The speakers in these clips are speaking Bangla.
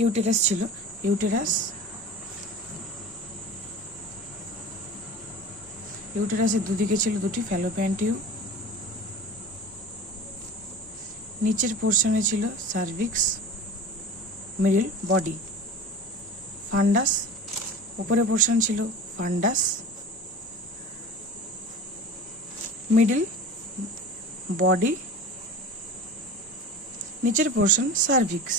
ইউটেরাস ছিল। ইউটেরাসের দুদিকে ছিল দুটি ফ্যালোপিয়ান টিউব। নিচের পোর্শনে ছিল সার্ভিক্স, মিডল বডি। ফান্ডাস, উপরের পোর্শন ছিল ফান্ডাস, মিডল বডি, নিচের পোর্শন সার্ভিক্স।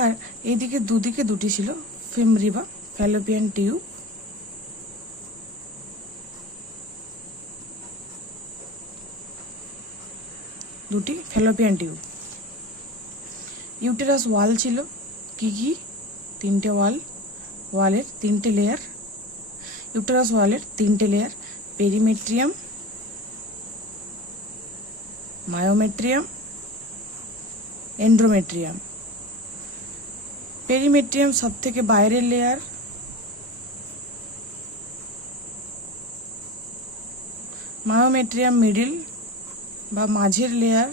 আর এইদিকে দুদিকে দুটি ছিল ফেমরি বা ফ্যালোপিয়ান টিউব। দুটি ফ্যালোপিয়ান টিউব। ইউটেরাস ওয়াল ছিল কি কি? তিনটে ওয়ালের তিনটে লেয়ার। ইউটেরাস ওয়ালের তিনটে লেয়ার: পেরিমেট্রিয়াম, মায়োমেট্রিয়াম, এন্ড্রোমেট্রিয়াম। পেরিমেট্রিয়াম সব থেকে বাইরের লেয়ার, মায়োমেট্রিয়াম মিডিল বা মাঝের layer,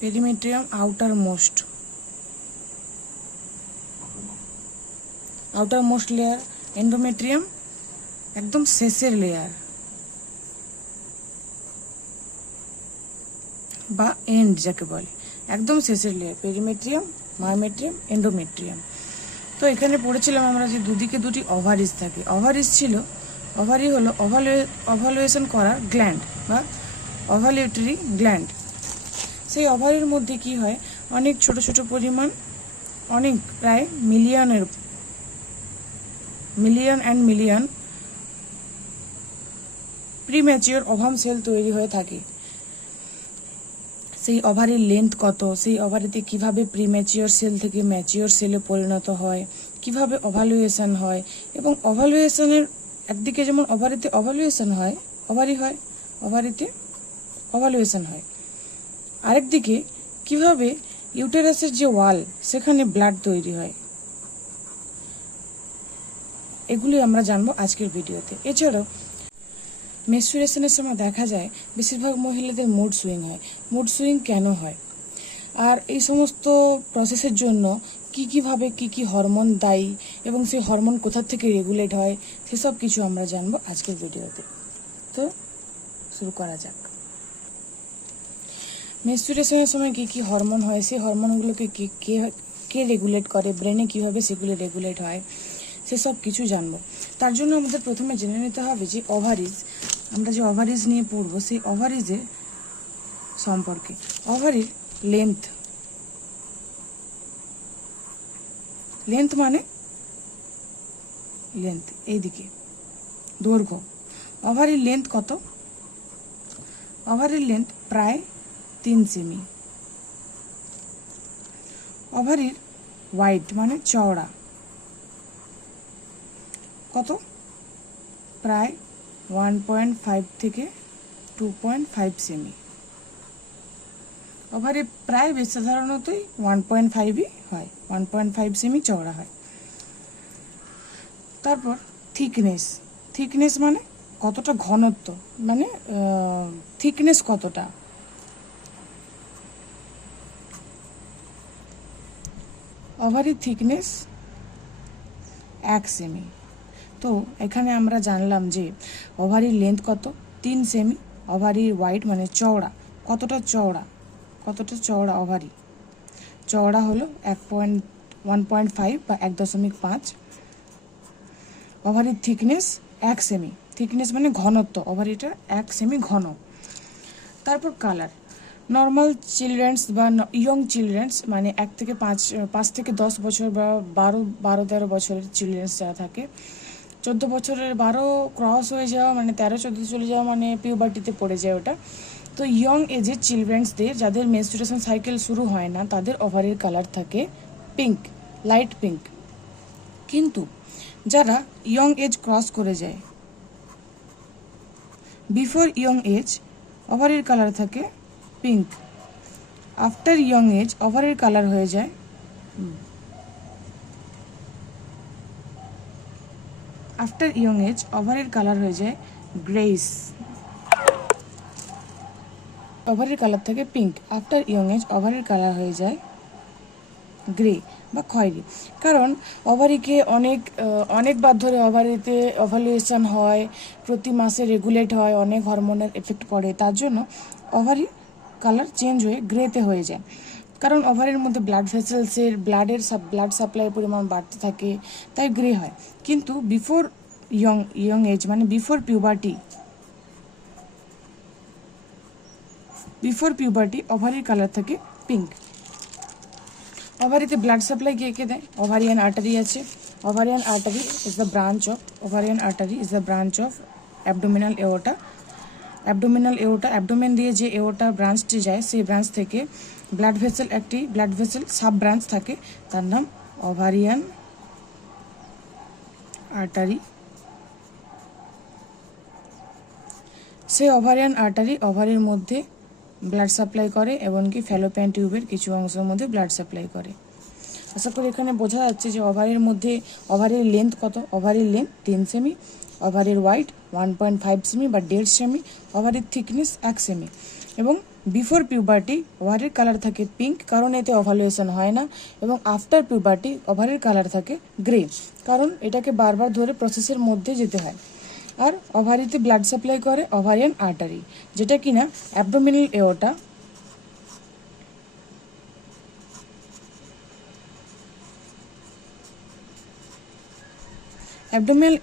perimetrium outer most layer. Endometrium একদম শেষের লেয়ার বা এন্ড যাকে বলে, একদম শেষের লেয়ার। Perimetrium, myometrium, endometrium. তো এখানে পড়েছিলাম আমরা যে দুদিকে দুটি ওভারিজ থাকে। ওভারি হলো ওভালুয়েশন করার গ্ল্যান্ড বা ওভালিউটারি গ্ল্যান্ড। সেই ওভারির মধ্যে কি হয়, অনেক ছোট ছোট পরিমাণ, অনেক প্রায় মিলিয়ন প্রিম্যাচিওর ওভাম সেল তৈরি হয়ে থাকে। সেই ওভারির লেন্থ কত, সেই ওভারিতে কিভাবে প্রিম্যাচিওর সেল থেকে ম্যাচিওর সেলে পরিণত হয়, কিভাবে ওভালুয়েশন হয়, এবং ওভালুয়েশনের একদিকে যেমন ওভারিতে ওভালুয়েশন হয়, ওভারিতে ওভালুয়েশন হয়, আরেকদিকে কিভাবে ইউটেরাসের যে ওয়াল সেখানে ব্লাড তৈরি হয়, এগুলি আমরা জানবো আজকের ভিডিওতে। এছাড়াও মেনস্ট্রুয়েশনের সময় দেখা যায় বেশিরভাগ মহিলাদের মুড সুইং হয়। মুড সুইং কেন হয়, আর এই সমস্ত প্রসেসের জন্য কীভাবে কী হরমোন দায়ী এবং সেই হরমোন কোথা থেকে রেগুলেট হয়, সেসব কিছু আমরা জানবো আজকের ভিডিওতে। তো শুরু করা যাক। মেনস্ট্রুয়েশনের সময় কী হরমোন হয়, সেই হরমোনগুলোকে কে রেগুলেট করে, ব্রেনে কীভাবে সেগুলো রেগুলেট হয়, সেসব কিছু জানবো। তার জন্য আমাদের প্রথমে জেনে নিতে হবে যে ওভারিজ, আমরা যে ওভারিজ নিয়ে পড়বো সেই ওভারিজের সম্পর্কে। ওভারির লেন্থ মানে এইদিকে দৈর্ঘ্য। ওভারির লেন্থ কত? ওভারির লেন্থ প্রায় 3 সেমি। ওভারির ওয়াইড মানে চওড়া কত? প্রায় 1.5 থেকে 2.5 সেমি। ওভারি প্রায় সাধারণতই 1.5ই হয়, 1.5 সেমি চওড়া হয়। তারপর থিকনেস মানে কতটা ঘনত্ব, মানে থিকনেস কতটা। ওভারির থিকনেস 1 সেমি। তো এখানে আমরা জানলাম যে ওভারির লেন্থ কত? 3 সেমি। ওভারির ওয়াইড মানে চওড়া, কতটা চওড়া ওভারি? চওড়া হলো 1.5 বা 1.5। ওভারির থিকনেস 1 সেমি। থিকনেস মানে ঘনত্ব, ওভারিটা 1 সেমি ঘন। তারপর কালার। নর্মাল চিলড্রেন্স বা ইয়ং চিলড্রেন্স মানে 5 থেকে 10 বছর বা 12-13 বছরের চিলড্রেন্স যারা থাকে, 14 বছরের 12 ক্রস হয়ে যাওয়া মানে 13-14 চলে যাওয়া মানে পিউবার্টিতে পড়ে যায় ওটা। তো ইয়ং এজের চিলড্রেন্সদের যাদের মেনস্ট্রুয়েশন সাইকেল শুরু হয় না, তাদের ওভারির কালার থাকে পিঙ্ক, লাইট পিঙ্ক। কিন্তু যারা ইয়ং এজ ক্রস করে যায়, বিফোর ইয়ং এজ, ওভারির কালার থাকে পিঙ্ক। আফটার ইয়ং এজ ওভারির কালার হয়ে যায় আফটার ইয়ং এজ ওভারির কালার হয়ে যায় গ্রেইস, ওভারির কালার থেকে পিঙ্ক। আফটার ইয়ং এজ ওভারির কালার হয়ে যায় গ্রে বা খয়েরি। কারণ ওভারিকে অনেকবার ধরে ওভারিতে ওভালুয়েশন হয়, প্রতি মাসে রেগুলেট হয়, অনেক হরমোনের এফেক্ট পড়ে, তার জন্য ওভারি কালার চেঞ্জ হয়ে গ্রেতে হয়ে যায়। কারণ ওভারির মধ্যে ব্লাড ভেসেলসের ব্লাড সাপ্লাইয়ের পরিমাণ বাড়তে থাকে, তাই গ্রে হয়। কিন্তু বিফোর ইয়ং এজ মানে বিফোর পিউবার্টি ওভারির কালার থাকে পিঙ্ক। ওভারিতে ব্লাড সাপ্লাই কে দেয়? ওভারিয়ান আর্টারি আছে। Ovarian artery is the branch of abdominal aorta. Abdomen দিয়ে যে এওটা ব্রাঞ্চটি যায়, সেই ব্রাঞ্চ থেকে ব্লাড ভেসেল সাব ব্রাঞ্চ থাকে, তার নাম ওভারিয়ান আর্টারি। সেই ওভারিয়ান আর্টারি ওভারির মধ্যে ব্লাড সাপ্লাই করে, এমনকি ফ্যালোপিয়ান টিউবের কিছু অংশের মধ্যে ব্লাড সাপ্লাই করে। আশা করি এখানে বোঝা যাচ্ছে যে ওভারির লেন্থ কত। ওভারির লেন্থ 3 সেমি, ওভারির ওয়াইড 1.5 সেমি বা 1.5 সেমি, ওভারির থিকনেস 1 সেমি। এবং বিফোর পিউবার্টি ওভারির কালার থাকে পিঙ্ক, কারণ এতে ওভালুয়েশন হয় না। এবং আফটার পিউবার্টি ওভারির কালার থাকে গ্রে, কারণ এটাকে বারবার ধরে প্রসেসের মধ্যে যেতে হয়। আর ওভারিতে ব্লাড সাপ্লাই করে ওভারিয়ান আর্টারি, যেটা কিনা অ্যাবডোমিনাল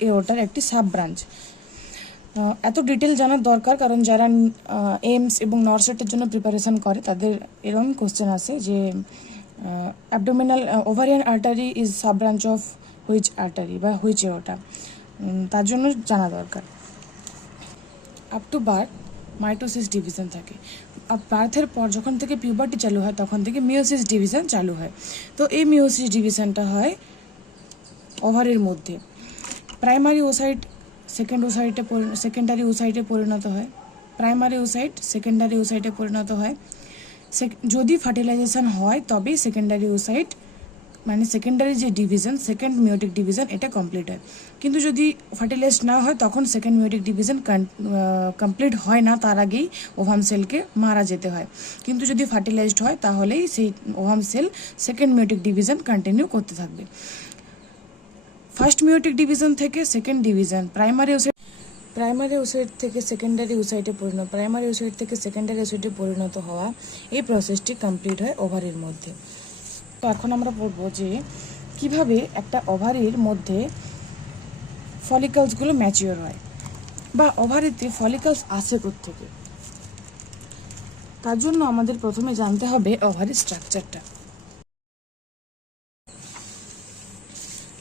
এওটার একটি সাব ব্রাঞ্চ। এত ডিটেল জানার দরকার, কারণ যারা এইমস এবং নরসেটের জন্য প্রিপারেশন করে তাদের এরকম কোশ্চেন আসে যে ovarian artery is sub branch of which artery বা হুইচ এওটা, তার জন্য জানা দরকার। Up to birth mitosis division থাকে। বার্থের পর যখন থেকে পিউবার্টি চালু হয় তখন থেকে মিওসিস ডিভিশন চালু হয়। তো এই মিওসিস ডিভিশনটা হয় ওভারির মধ্যে। প্রাইমারি ওসাইট সেকেন্ডারি ওসাইটে পরিণত হয়। প্রাইমারি ওসাইট সেকেন্ডারি ওসাইটে পরিণত হয়। যদি ফার্টিলাইজেশন হয় তবেই সেকেন্ডারি ওসাইট মানে সেকেন্ডারি যে ডিভিশন, সেকেন্ড মিওটিক ডিভিশন, এটা কমপ্লিট হয়। কিন্তু যদি ফার্টিলাইজড না হয় তখন সেকেন্ড মিওটিক ডিভিশন কমপ্লিট হয় না, তার আগেই ওভাম সেলকে মারা যেতে হয়। কিন্তু যদি ফার্টিলাইজড হয় তাহলেই সেই ovum cell second meiotic division continue করতে থাকবে। ফার্স্ট মিওটিক ডিভিশন থেকে সেকেন্ড ডিভিশন, প্রাইমারি ওসাইট থেকে সেকেন্ডারি ওসাইটে পরিণত হওয়া, এই প্রসেসটি কমপ্লিট হয় ওভারির মধ্যে। তো এখন আমরা বলবো যে কিভাবে একটা ওভারির মধ্যে ফলিকলসগুলো ম্যাচিওর হয় বা ওভারিতে ফলিকলস আসে কোত্থেকে। তার জন্য আমাদের প্রথমে জানতে হবে ওভারির স্ট্রাকচারটা।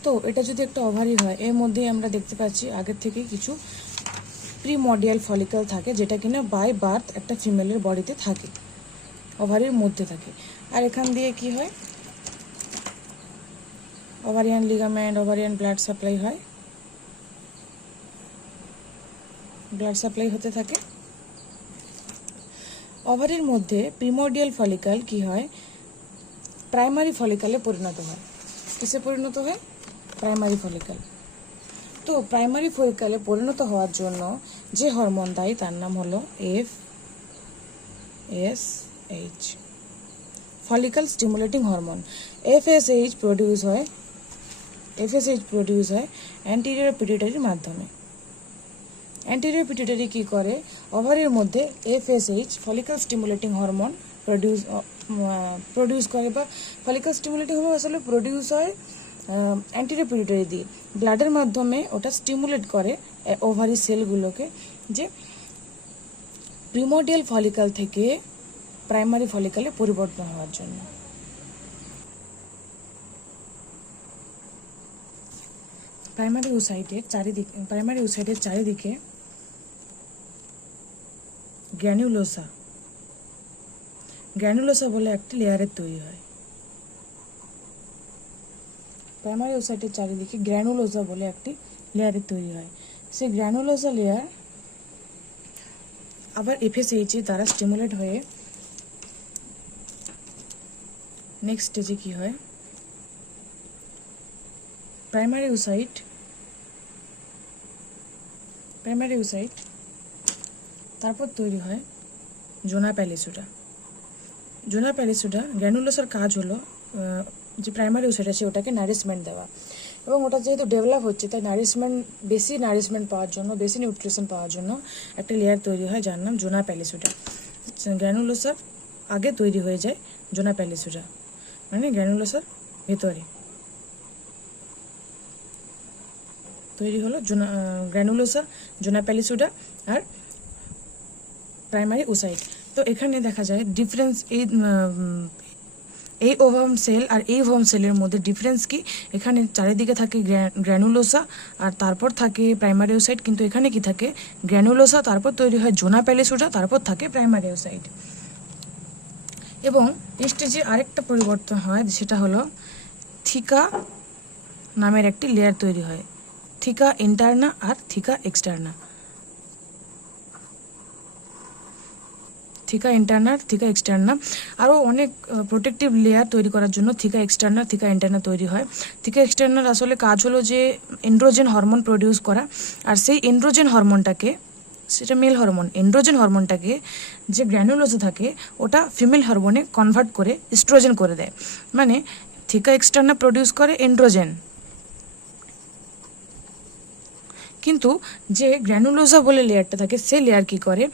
তো এটা যদি একটা ওভারি হয়, এর মধ্যে আমরা দেখতে পাচ্ছি আগের থেকে কিছু প্রিমর্ডিয়াল ফলিকল থাকে, যেটা কিনা বাই বার্থ একটা ফিমেলের বডিতে থাকে, ওভারির মধ্যে থাকে। আর এখান দিয়ে কি হয়, ovarian ligament, ovarian blood supply হয়, ব্লাড সাপ্লাই হতে থাকে। ওভারির মধ্যে প্রিমর্ডিয়াল ফলিকল কি হয়, প্রাইমারি ফলিকলে পরিণত হয়। কিসে পরিণত হয়? Primary follicle. তো প্রাইমারি ফলিকলে পরিণত হওয়ার জন্য যে হরমোন দায়ী তার নাম হলো FSH, follicle stimulating hormone. FSH produce হয় অ্যান্টেরিয়র পিটুইটারির মাধ্যমে। অ্যান্টেরিয়র পিটুইটারি কি করে, ওভারির মধ্যে FSH follicle stimulating hormone produce করে, বা ফলিকল স্টিমুলেটিং হরমোন আসলে প্রডিউস হয় অ্যান্টেরিয়র পিটুইটারি দিয়ে। ব্লাডের মাধ্যমে ওটা স্টিমুলেট করে ওভারি সেলগুলোকে যে প্রিমোডিয়াল ফলিকল থেকে প্রাইমারি ফলিকলে পরিবর্তন হওয়ার জন্য। প্রাইমারি ওসাইটের চারিদিকে গ্র্যানুলোসা বলে একটি লেয়ারের তৈরি হয়। প্রাইমারি ওসাইটের চারিদিকে গ্র্যানুলোসা বলে একটি লেয়ারের তৈরি হয়। সেই গ্র্যানুলোসা লেয়ার আবার FSH দ্বারা স্টিমুলেট হয়ে নেক্সট স্টেজে কি হয়, প্রাইমারি ওসাইট প্রাইমারি ওসাইট, তারপর তৈরি হয় জোনা প্যালিসোডা। জোনা প্যালিসোডা গ্র্যানুলোসার কাজ হলো যে প্রাইমারি ওসাইট আছে ওটাকে নারিশমেন্ট দেওয়া, এবং ওটা যেহেতু ডেভেলপ হচ্ছে তাই বেশি নারিশমেন্ট পাওয়ার জন্য, বেশি নিউট্রিশন পাওয়ার জন্য একটা লেয়ার তৈরি হয় যার নাম জোনা প্যালিসোডা। গ্র্যানুলোসার আগে তৈরি হয়ে যায় জোনা প্যালিসোডা, মানে গ্র্যানুলোসার ভেতরে তৈরি হলো গ্র্যানুলোসা, জোনা প্যালিসোডা আর প্রাইমারি ওসাইট। তো এখানে দেখা যায় ডিফারেন্স, এই ওভাম সেল আর এই ওভাম সেলের মধ্যে ডিফারেন্স কি, এখানে চারিদিকে থাকে গ্র্যানুলোসা আর তারপর থাকে প্রাইমারি ওসাইট, কিন্তু এখানে কি থাকে গ্র্যানুলোসা, তারপর তৈরি হয় জোনা প্যালিসোডা, তারপর থাকে প্রাইমারি ওসাইট। এবং এই স্টেজে আরেকটা পরিবর্তন হয়, সেটা হলো থিকা নামের একটি লেয়ার তৈরি হয়, থিকা ইন্টারনা আর থিকা এক্সটার্না। থিকা ইন্টারনার, থিকা এক্সটার্না, আরও অনেক প্রোটেক্টিভ লেয়ার তৈরি করার জন্য থিকা এক্সটার্নার, থিকা ইন্টারনা তৈরি হয়। থিকা এক্সটার্নার আসলে কাজ হলো যে এন্ড্রোজেন হরমোন প্রডিউস করা, আর সেই এন্ড্রোজেন হরমোনটাকে, সেটা মেল হরমোন, এন্ড্রোজেন হরমোনটাকে যে গ্র্যানুলোসা থাকে ওটা ফিমেল হরমোনে কনভার্ট করে ইস্ট্রোজেন করে দেয়। মানে থিকা এক্সটার্না প্রডিউস করে এন্ড্রোজেন, কিন্তু যে গ্র্যানুলোসা বলে লেয়ারটা থাকে সে লেয়ার কি করে,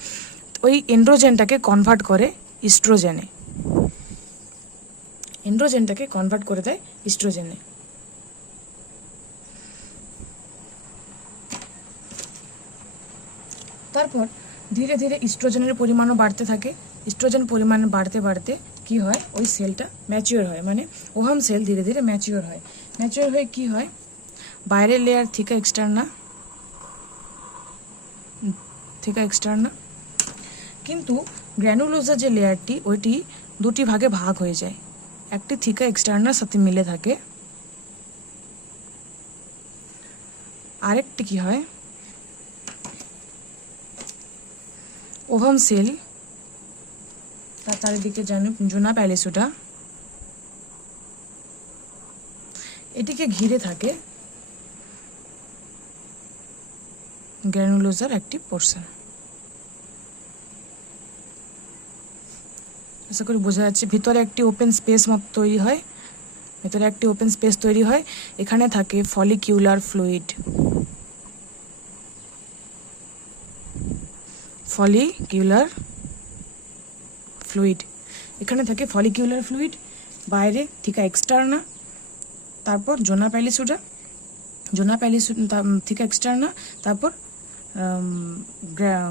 ওই এন্ড্রোজেনটাকে কনভার্ট করে ইস্ট্রোজেনে, এন্ড্রোজেনটাকে কনভার্ট করে দেয় ইস্ট্রোজেনে। তারপর ধীরে ধীরে ইস্ট্রোজেনের পরিমাণও বাড়তে থাকে, ইস্ট্রোজেন পরিমাণ বাড়তে বাড়তে কি হয়, ওই সেলটা ম্যাচিওর হয়, মানে ওভাম সেল ধীরে ধীরে ম্যাচিওর হয়। ম্যাচিওর হয়ে কি হয়, বাইরের লেয়ার থিকা এক্সটার্না, কিন্তু গ্র্যানুলোসা যে লেয়ারটি ওইটি দুটি ভাগে ভাগ হয়ে যায়, একটি থিকা এক্সটার্নার সাথে মিলে থাকে, আরেকটি কি হয় ওভাম সেল, তার চারিদিকে জোনা প্যালিসোডা, এটিকে ঘিরে থাকে গ্র্যানুলোসার একটি পোর্শন। আশা করি বোঝা যাচ্ছে। ভিতরে একটি ওপেন স্পেস মতো তৈরি হয়, ভেতরে একটি ওপেন স্পেস তৈরি হয়, এখানে থাকে ফলিকিউলার ফ্লুইড, এখানে থাকে ফলিকিউলার ফ্লুইড, বাইরে থিকা এক্সটার্না, তারপর জোনা প্যালিসোডা, থিকা এক্সটার্না, তারপর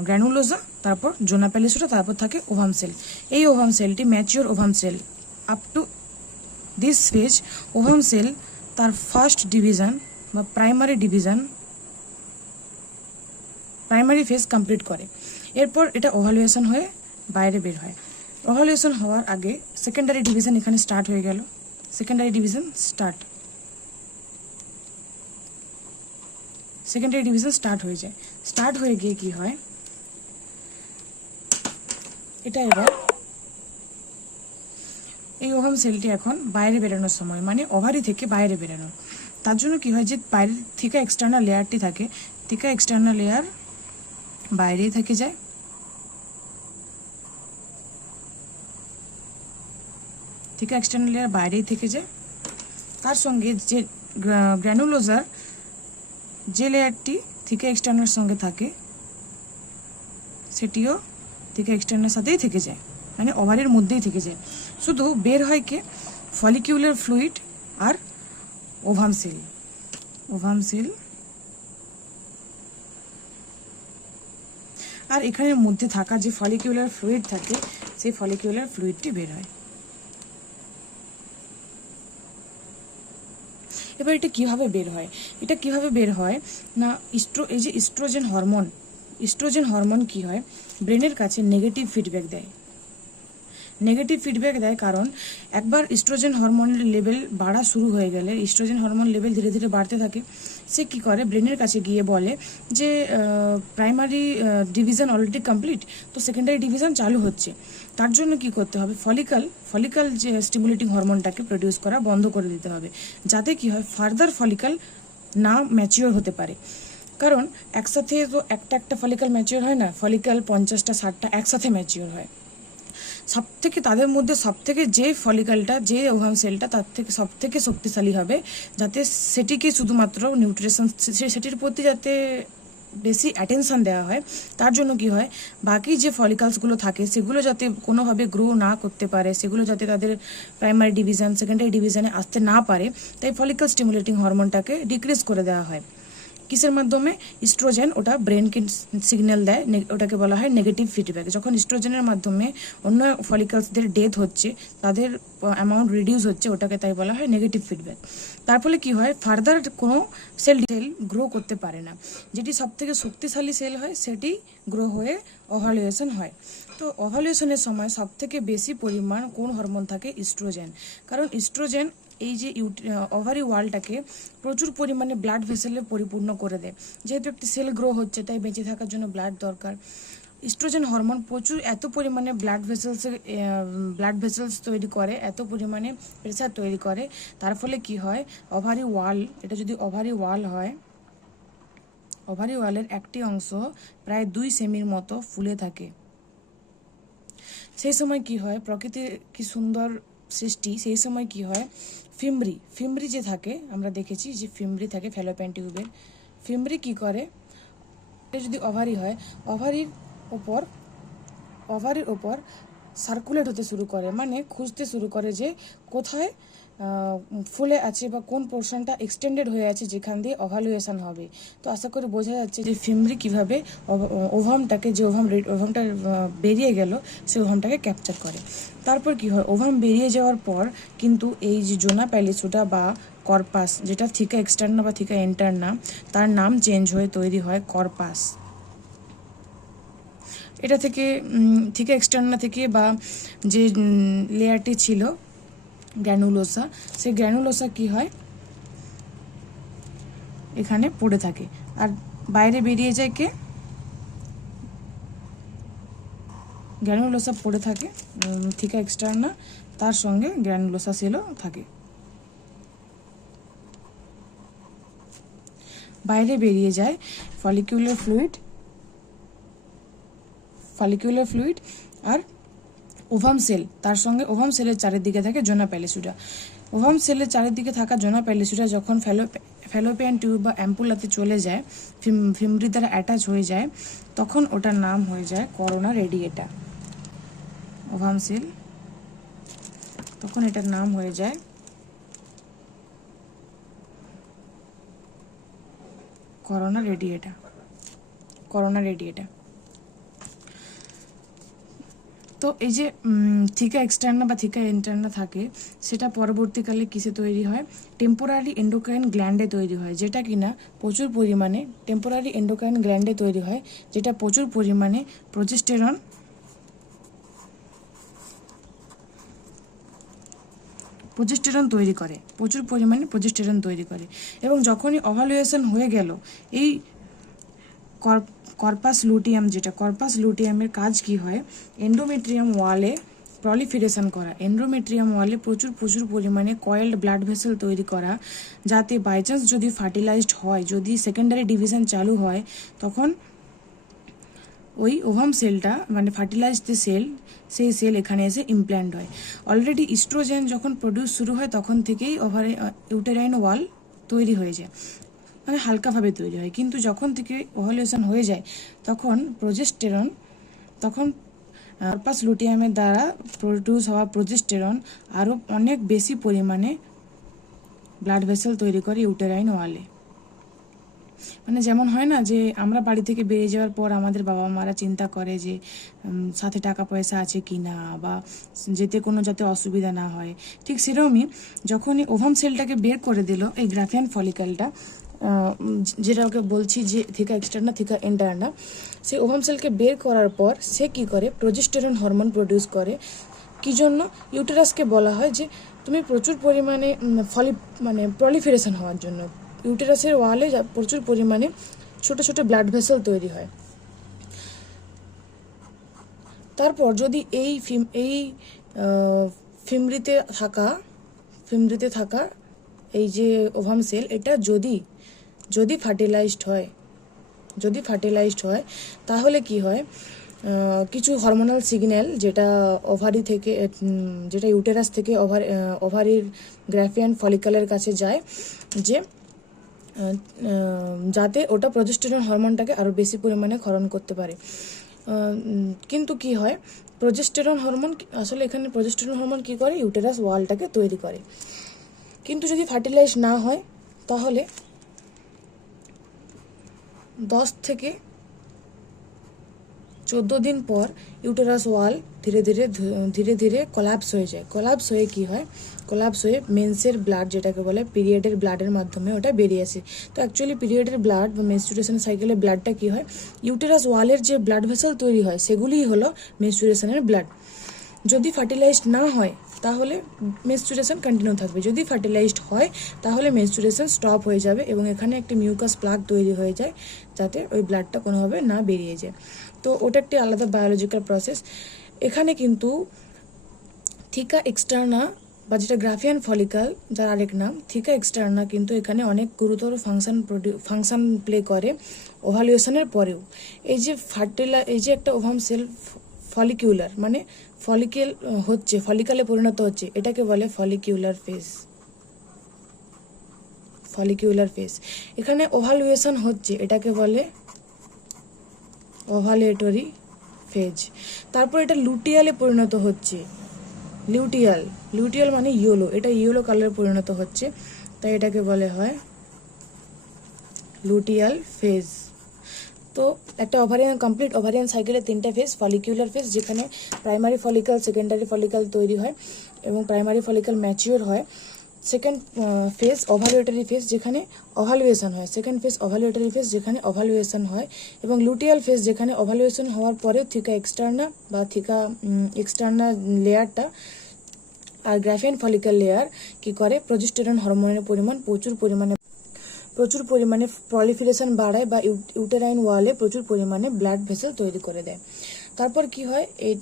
গ্র্যানুলোসা, তারপর জোনা প্যালিসোডা, তারপর থাকে ওভাম সেল। এই ওভাম সেলটি mature ovum cell. Up to this phase ovum cell তার ফার্স্ট ডিভিশন বা প্রাইমারি ফেজ কমপ্লিট করে। এরপর এটা ওভালুয়েশন হয়ে বাইরে বের হয়। ওভালুয়েশন হওয়ার আগে সেকেন্ডারি ডিভিশন এখানে স্টার্ট হয়ে গেল, সেকেন্ডারি ডিভিশন স্টার্ট হয়ে যায়। স্টার্ট হয়ে গিয়ে কি হয়, এটা এবার এই ওভাম সেলটি এখন বাইরে বেরোনোর সময়, মানে ওভারি থেকে বাইরে বেরোনো, তার জন্য কি হয় যে বাইরে থিকা এক্সটার্নাল লেয়ারটি থাকে, থিকা এক্সটার্নাল লেয়ার বাইরেই থেকে যায়, থিকা এক্সটার্নাল লেয়ার বাইরেই থেকে যায়। তার সঙ্গে যে গ্র্যানুলোসার যে লেয়ারটি থিকা এক্সটার্নাল সঙ্গে থাকে সেটিও থিকা এক্সটার্নাল সাথেই থেকে যায়, মানে ওভারির মধ্যেই থেকে যায়। শুধু বের হয় কে ফলিকিউলার ফ্লুইড আর ওভাম সেল, আর এখানের মধ্যে থাকা যে ফলিকিউলার ফ্লুইড থাকে সেই ফলিকিউলার ফ্লুইডটি বের হয়। এবার এটা কিভাবে বের হয় না, এই যে ইস্ট্রোজেন হরমোন কি হয়, ব্রেনের কাছে নেগেটিভ ফিডব্যাক দেয়, কারণ একবার ইস্ট্রোজেন হরমোনের লেভেল বাড়া শুরু হয়ে গেলে, ইস্ট্রোজেন হরমোন লেভেল ধীরে ধীরে বাড়তে থাকে, সে কি করে ব্রেনের কাছে গিয়ে বলে যে প্রাইমারি ডিভিশন অলরেডি কমপ্লিট, তো সেকেন্ডারি ডিভিশন চালু হচ্ছে। তার জন্য কি করতে হবে, ফলিকাল যে স্টিমুলেটিং হরমোনটাকে প্রডিউস করা বন্ধ করে দিতে হবে, যাতে কি হয় ফার্দার ফলিকাল না ম্যাচিওর হতে পারে। কারণ একসাথে তো একটা ফলিকল ম্যাচিওর হয় না, ফলিকল 50টা 60টা একসাথে ম্যাচিওর হয়। সবথেকে তাদের মধ্যে সবথেকে যে ফলিকলটা, যে ওভাম সেলটা তার থেকে সবথেকে শক্তিশালী হবে, যাতে সেটিকে শুধুমাত্র নিউট্রিশন, সেটির প্রতি যাতে বেশি অ্যাটেনশন দেওয়া হয়, তার জন্য কি হয়, বাকি যে ফলিকালসগুলো থাকে সেগুলো যাতে কোনোভাবে গ্রো না করতে পারে, সেগুলো যাতে তাদের প্রাইমারি ডিভিশন সেকেন্ডারি ডিভিশনে আসতে না পারে, তাই ফলিকাল স্টিমুলেটিং হরমোনটাকে ডিক্রিজ করে দেওয়া হয়। কিসের মাধ্যমে? ইস্ট্রোজেন, ওটা ব্রেনকে সিগন্যাল দেয়, ওটাকে বলা হয় নেগেটিভ ফিডব্যাক। যখন ইস্ট্রোজেনের মাধ্যমে অন্য ফলিকালসদের ডেথ হচ্ছে, তাদের অ্যামাউন্ট রিডিউস হচ্ছে, ওটাকে তাই বলা হয় নেগেটিভ ফিডব্যাক। তার ফলে কী হয়, ফার্দার কোনো সেল গ্রো করতে পারে না। যেটি সবথেকে শক্তিশালী সেল হয় সেটি গ্রো হয়ে ওভালুয়েশন হয়। তো ওভালুয়েশনের সময় সবথেকে বেশি পরিমাণ কোন হরমোন থাকে? ইস্ট্রোজেন। কারণ ইস্ট্রোজেন এই যে ওভারি ওয়ালটাকে প্রচুর পরিমাণে ব্লাড ভেসেলে পরিপূর্ণ করে দেয়। যেহেতু একটি সেল গ্রো হচ্ছে, তাই বেঁচে থাকার জন্য ব্লাড দরকার। ইস্ট্রোজেন হরমোন প্রচুর এত পরিমাণে ব্লাড ভেসেলস তৈরি করে, এত পরিমাণে প্রেসার তৈরি করে, তার ফলে কি হয়, ওভারি ওয়াল, এটা যদি ওভারি ওয়াল হয়, ওভারি ওয়ালের একটি অংশ প্রায় 2 সেমির মতো ফুলে থাকে। সেই সময় কি হয়, প্রকৃতির কি সুন্দর সৃষ্টি, সেই সময় কি হয়, ফিমরি যে থাকে, আমরা দেখেছি যে ফিমরি থাকে ফ্যালোপিয়ান টিউবের। ফিমরি কি করে, যদি ওভারি হয়, ওভারির ওপর সার্কুলেট হতে শুরু করে, মানে খুঁজতে শুরু করে যে কোথায় ফুলে আছে বা কোন পোর্শনটা এক্সটেন্ডেড হয়ে আছে যেখান দিয়ে ওভালুয়েশন হবে। তো আশা করি বোঝা যাচ্ছে যে ফিমরি কীভাবে ওভামটাকে, যে ওভামটা বেরিয়ে গেল, সেই ওভামটাকে ক্যাপচার করে। তারপর কি হয়, ওভাম বেরিয়ে যাওয়ার পর কিন্তু এই যে জোনা প্যালিসুডা বা কর্পাস, যেটা থিকা এক্সটার্না বা থিকা ইন্টারনা, তার নাম চেঞ্জ হয়ে তৈরি হয় কর্পাস। এটা থেকে থিকা এক্সটার্না থেকে বা যে লেয়ারটি ছিল গ্র্যানুলোসা, সেই গ্র্যানুলোসা কি হয়, এখানে পড়ে থাকে, আর বাইরে বেরিয়ে যায় কে, গ্র্যানুলোসা পড়ে থাকে থিকা এক্সটার্না, তার সঙ্গে গ্র্যানুলোসা সেলও থাকে। বাইরে বেরিয়ে যায় ফলিকুলার ফ্লুইড আর ওভাম সেল, তার সঙ্গে ওভাম সেলের চারিদিকে থাকে জোনা প্যালিসুডা। ওভাম সেলের চারিদিকে থাকা জোনা প্যালিসুডা যখন ফ্যালোপিয়ান টিউব বা অ্যাম্পুলাতে চলে যায়, ফিমরি দ্বারা অ্যাটাচ হয়ে যায়, তখন ওটার নাম হয়ে যায় করোনা রেডিয়েটা। ওভাম সেল, তখন এটার নাম হয়ে যায় করোনা রেডিয়েটা। তো এই যে থিকা এক্সটার্না বা থিকা ইন্টারনা থাকে, সেটা পরবর্তীকালে কিসে তৈরি হয়, টেম্পোরারি এন্ডোক্রাইন গ্ল্যান্ডে তৈরি হয়, যেটা কিনা প্রচুর পরিমাণে টেম্পোরারি এন্ডোক্রাইন গ্ল্যান্ডে তৈরি হয়, যেটা প্রচুর পরিমাণে প্রোজেস্টেরন তৈরি করে। এবং যখনই ওভালুয়েশন হয়ে গেল, এই কর্পাস লুটিয়ামের কাজ কি হয়, এন্ডোমেট্রিয়াম ওয়ালে প্রলিফেরেশন করা, এন্ডোমেট্রিয়াম ওয়ালে প্রচুর পরিমাণে কয়েলড ব্লাড ভেসেল তৈরি করা, যাতে বাইচান্স যদি ফার্টিলাইজড হয়, যদি সেকেন্ডারি ডিভিশন চালু হয়, তখন ওই ওভাম সেলটা, মানে ফার্টিলাইজড সেল, সেই সেল এখানে এসে ইমপ্ল্যান্ট হয়। অলরেডি ইস্ট্রোজেন যখন প্রডিউস শুরু হয়, তখন থেকেই ইউটেরাইন ওয়াল তৈরি হয়ে যায়, মানে হালকাভাবে তৈরি হয়। কিন্তু যখন থেকে ওভালুয়েশন হয়ে যায়, তখন কর্পাস লুটিয়ামের দ্বারা প্রডিউস হওয়া প্রোজেস্টেরন আরও অনেক বেশি পরিমাণে ব্লাড ভেসেল তৈরি করে ইউটেরাইন ওয়ালে। মানে যেমন হয় না যে আমরা বাড়ি থেকে বেরিয়ে যাওয়ার পর আমাদের বাবা মারা চিন্তা করে যে সাথে টাকা পয়সা আছে কি না, বা যেতে কোনো যাতে অসুবিধা না হয়, ঠিক সেরকমই যখনই ওভাম সেলটাকে বের করে দিল এই গ্রাফিয়ান ফলিকলটা, যেটা ওকে বলছি যে থিকা এক্সটার্না থিকা ইন্টারনা, সেই ওভাম সেলকে বের করার পর সে কি করে, প্রোজেস্টেরন হরমোন প্রডিউস করে। কী জন্য? ইউটেরাসকে বলা হয় যে তুমি প্রচুর পরিমাণে প্রলিফেরেশন হওয়ার জন্য ইউটেরাসের ওয়ালে প্রচুর পরিমাণে ছোট ব্লাড ভেসেল তৈরি হয়। তারপর যদি এই ফিমরিতে থাকা এই যে ওভাম সেল, এটা যদি ফার্টিলাইজড হয়, যদি ফার্টিলাইজড হয় তাহলে কি হয়, কিছু হরমোনাল সিগন্যাল যেটা ওভারি থেকে যেটা ইউটেরাস থেকে ওভারির গ্রাফিয়ান ফলিকলের কাছে যায়, যে যাতে ওটা প্রজেস্টেরন হরমোনটাকে আরও বেশি পরিমাণে ক্ষরণ করতে পারে। কিন্তু কি হয়, প্রজেস্টেরন হরমোন আসলে এখানে প্রজেস্টেরন হরমোন কী করে, ইউটেরাস ওয়ালটাকে তৈরি করে। কিন্তু যদি ফার্টিলাইজ না হয় তাহলে 10 থেকে 14 দিন পর ইউটেরাস ওয়াল ধীরে ধীরে কোলাপস হয়ে যায়। কোলাপস হয়ে কি হয়, কোলাপস হয়ে মেন্সের ব্লাড, যেটাকে বলে পিরিয়ডের ব্লাডের মাধ্যমে ওটা বেরিয়ে আসে। তো অ্যাকচুয়ালি পিরিয়ডের ব্লাড বা মেনস্ট্রুয়েশন সাইকেলের ব্লাডটা কি হয়, ইউটেরাস ওয়ালের যে ব্লাড ভেসেল তৈরি হয় সেগুলিই হলো মেনস্ট্রুয়েশনের ব্লাড। যদি ফার্টিলাইজড না হয় তাহলে মেনস্ট্রুয়েশন কন্টিনিউ থাকবে, যদি ফার্টিলাইজড হয় তাহলে মেনস্ট্রুয়েশন স্টপ হয়ে যাবে এবং এখানে একটা মিউকাস প্লাগ তৈরি হয়ে যায় যাতে ওই ব্লাডটা কোনোভাবে না বেরিয়ে যায়। তো ওটা একটি আলাদা বায়োলজিক্যাল প্রসেস। এখানে কিন্তু থিকা এক্সটার্না বা যেটা গ্রাফিয়ান ফলিকল, যার আরেক নাম থিকা এক্সটার্না, কিন্তু এখানে অনেক গুরুতর ফাংশন প্লে করে ওভালিউশনের পরেও। এই যে একটা ওভাম সেল ফলিকিউলার মানে ফলিকেল হচ্ছে, ফলিকলে পরিণত হচ্ছে, এটাকে বলে ফলিকিউলার ফেজ। Follicular phase. এখানে ওভালুয়েশন হচ্ছে, এটাকে বলে ওভালেটরি ফেজ। তারপর এটা লুটিয়ালে পরিণত হচ্ছে, লিউটিয়াল মানে ইয়েলো, এটা ইয়েলো কালারে পরিণত হচ্ছে, তাই এটাকে বলে হয় লুটিয়াল ফেজ। তো একটা কমপ্লিট ওভারিয়ান সাইকেলের 3টা ফেজ। ফলিকিউলার ফেজ, যেখানে প্রাইমারি ফলিকল সেকেন্ডারি ফলিকল তৈরি হয় এবং প্রাইমারি ফলিকল ম্যাচিওর হয়। সেকেন্ড ফেজ ওভালুয়েটরি ফেজ, যেখানে ওভালুয়েশন হয়। সেকেন্ড ফেজ ওভালুয়েটরি ফেজ, যেখানে ওভালুয়েশন হয়। এবং লুটিয়াল ফেজ, যেখানে ওভালুয়েশন হওয়ার পরেও থিকা এক্সটার্না বা থিকা এক্সটার্না লেয়ারটা আর গ্রাফিয়ান ফলিকল লেয়ার কি করে, প্রজেস্টেরন হরমোনের পরিমাণ প্রচুর পরিমাণে প্রলিফারেশন বাড়ায় বা ইউটেরাইন ওয়ালে প্রচুর পরিমাণে ব্লাড ভেসেল তৈরি করে দেয়। তারপর কি হয়, এই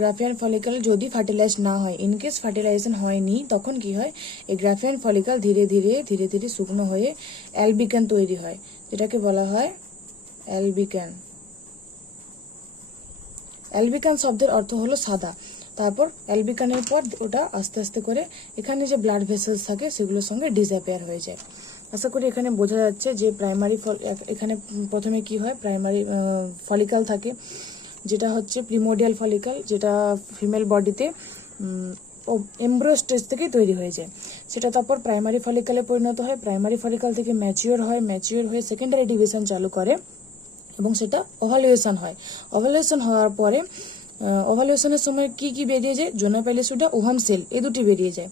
গ্রাফিয়ান ফলিকল যদি ফার্টিলাইজ না হয়, ইনকেস ফার্টিলাইজেশন হয়নি, তখন কি হয়, এই গ্রাফিয়ান ফলিকল ধীরে ধীরে শুকনো হয়ে অ্যালবিকান তৈরি হয়, যেটাকে বলা হয় অ্যালবিকান। অ্যালবিকান শব্দের অর্থ হলো সাদা। তারপর অ্যালবিকানের পর ওটা আস্তে আস্তে করে এখানে যে ব্লাড ভেসেলস থাকে সেগুলোর সঙ্গে ডিসঅ্যাপিয়ার হয়ে যায়। আশা করি এখানে বোঝা যাচ্ছে যে এখানে প্রথমে কি হয়, প্রাইমারি ফলিকল থাকে, যেটা হচ্ছে প্রিমোডিয়াল ফলিকল, যেটা ফিমেল বডিতে এমব্রিও স্টেজ থেকেই তৈরি হয়ে যায়। সেটা তারপর প্রাইমারি ফলিকলে পরিণত হয়, প্রাইমারি ফলিকল থেকে ম্যাচিওর হয়ে সেকেন্ডারি ডিভিশন চালু করে এবং সেটা ওভালুয়েশন হয়। ওভালুয়েশন হওয়ার পরে ওভালুয়েশনের সময় কি বেরিয়ে যায়, জোনা প্যালিসুডা, ওভাম সেল, এই দুটি বেরিয়ে যায়।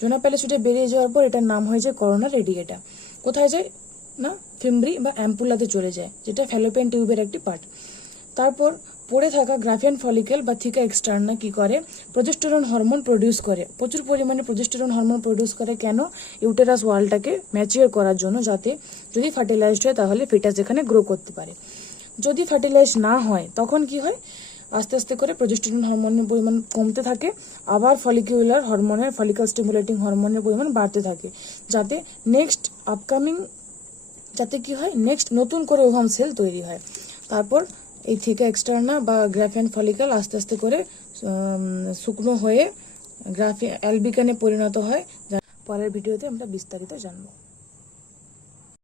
জোনা প্যালিসুডা বেরিয়ে যাওয়ার পর এটার নাম হয়ে যায় করোনা রেডিয়েটা। কোথায় যায় না, ফিমব্রি বা অ্যাম্পুলাতে চলে যায়, যেটা ফ্যালোপিয়ান টিউবের একটি পার্ট। তারপর পড়ে থাকা গ্রাফিয়ান ফলিকল বা থিকা এক্সটার্না কি করে, প্রজেস্টেরন হরমোন প্রডিউস করে, প্রচুর পরিমাণে প্রজেস্টেরন হরমোন প্রডিউস করে। কেন, ইউটেরাস ওয়ালটাকে ম্যাচিওর করার জন্য, যাতে যদি ফার্টিলাইজড হয় তাহলে ফিটাস এখানে গ্রো করতে পারে। যদি ফার্টিলাইজ না হয় তখন কি হয়, আস্তে আস্তে করে প্রজেস্টেরন হরমোনের পরিমাণ কমতে থাকে, আবার ফলিকল স্টিমুলেটিং হরমোনের পরিমাণ বাড়তে থাকে, যাতে কি হয়, নেক্সট নতুন করে ওভাম সেল তৈরি হয়। তারপর এই থিকা এক্সটার্না বা গ্রাফিয়ান ফলিকল আস্তে আস্তে করে শুকনো হয়ে অ্যালবিকানে পরিণত হয়। পরের ভিডিওতে আমরা বিস্তারিত জানবো।